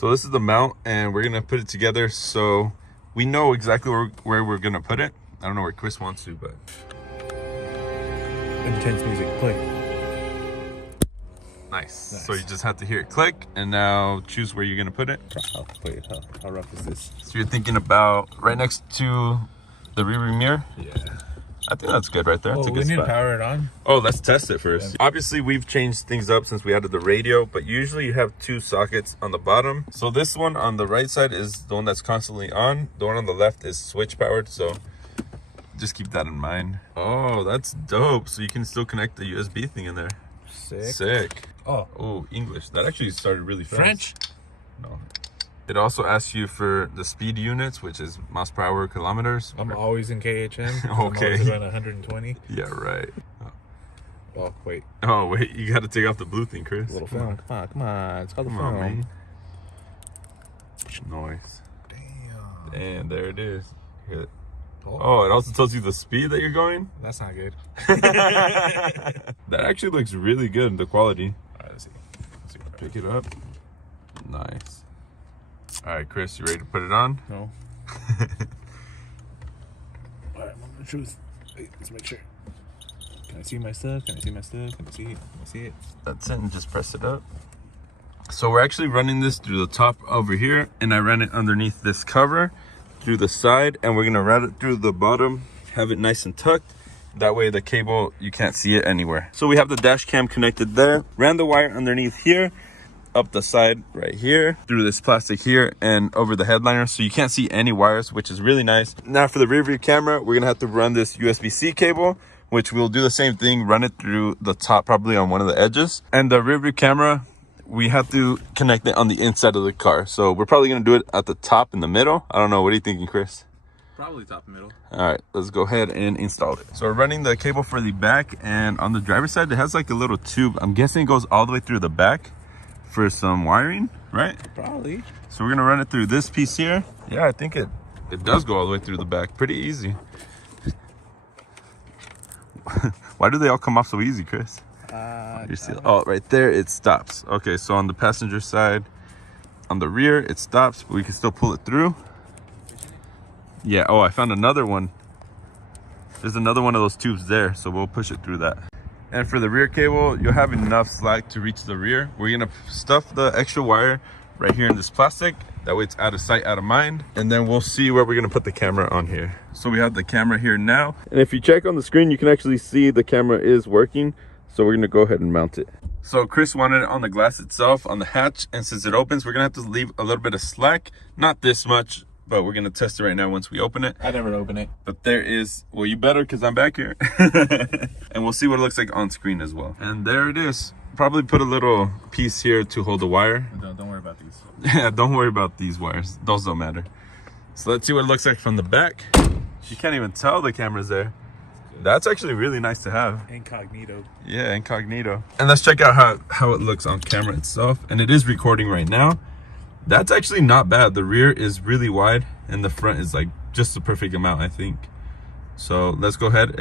So this is the mount, and we're gonna put it together so we know exactly where we're gonna put it. I don't know where Chris wants to, but intense music, play. Nice. So you just have to hear it click, and now choose where you're gonna put it. Wait, how rough is this? So you're thinking about right next to the rear view mirror? Yeah. I think that's good right there. That's a good we need spot. to power it on. Oh, let's test it first. Yeah. Obviously, we've changed things up since we added the radio, but usually you have 2 sockets on the bottom. So this one on the right side is the one that's constantly on. The one on the left is switch powered, so just keep that in mind. Oh, that's dope. So you can still connect the USB thing in there. Sick. Oh, English. That actually started really fast. French? No. It also asks you for the speed units, which is miles per hour, kilometers. I'm always in KHM. Okay. I'm always around 120. Yeah, right. Oh, wait. Oh, wait. You got to take off the blue thing, Chris. Little phone. Come on. It's called the phone. Man. Noise. Damn, there it is. Hit. Oh, it also tells you the speed that you're going. That's not good. That actually looks really good, the quality. All right, let's see. Pick it up. Nice. All right, Chris, you ready to put it on? No. All right, moment of truth. Wait, let's make sure. Can I see my stuff? Can I see my stuff? Can I see it? Can I see it? That's it, and just press it up. So we're actually running this through the top over here, and I ran it underneath this cover through the side, and we're gonna run it through the bottom, have it nice and tucked. That way the cable, you can't see it anywhere. So we have the dash cam connected there, ran the wire underneath here, up the side right here, through this plastic here, and over the headliner, so you can't see any wires, which is really nice. Now for the rear view camera, we're gonna have to run this USB-C cable, which we'll do the same thing, run it through the top, probably on one of the edges. And the rear view camera, we have to connect it on the inside of the car. So we're probably gonna do it at the top in the middle. I don't know, what are you thinking, Chris? Probably top and middle. All right, let's go ahead and install it. So we're running the cable for the back, and on the driver's side, it has like a little tube. I'm guessing it goes all the way through the back for some wiring, right? Probably. So we're gonna run it through this piece here. Yeah, I think it does go all the way through the back. Pretty easy. Why do they all come off so easy, Chris? Oh, right there, it stops. Okay, so on the passenger side, on the rear, it stops, but we can still pull it through. Yeah, oh, I found another one. There's another one of those tubes there, so we'll push it through that. And for the rear cable, you'll have enough slack to reach the rear. We're gonna stuff the extra wire right here in this plastic. That way it's out of sight, out of mind. And then we'll see where we're gonna put the camera on here. So we have the camera here now. And if you check on the screen, you can actually see the camera is working. So we're gonna go ahead and mount it. So Chris wanted it on the glass itself, on the hatch. And since it opens, we're gonna have to leave a little bit of slack. Not this much, but we're gonna test it right now once we open it. I never open it. But there is, well, you better, because I'm back here. And we'll see what it looks like on screen as well. And there it is. Probably put a little piece here to hold the wire. Don't worry about these. Yeah, don't worry about these wires. Those don't matter. So let's see what it looks like from the back. You can't even tell the camera's there. That's actually really nice to have. Incognito. Yeah, incognito. And let's check out how it looks on camera itself. And it is recording right now. That's actually not bad. The rear is really wide and the front is like just the perfect amount, I think. So let's go ahead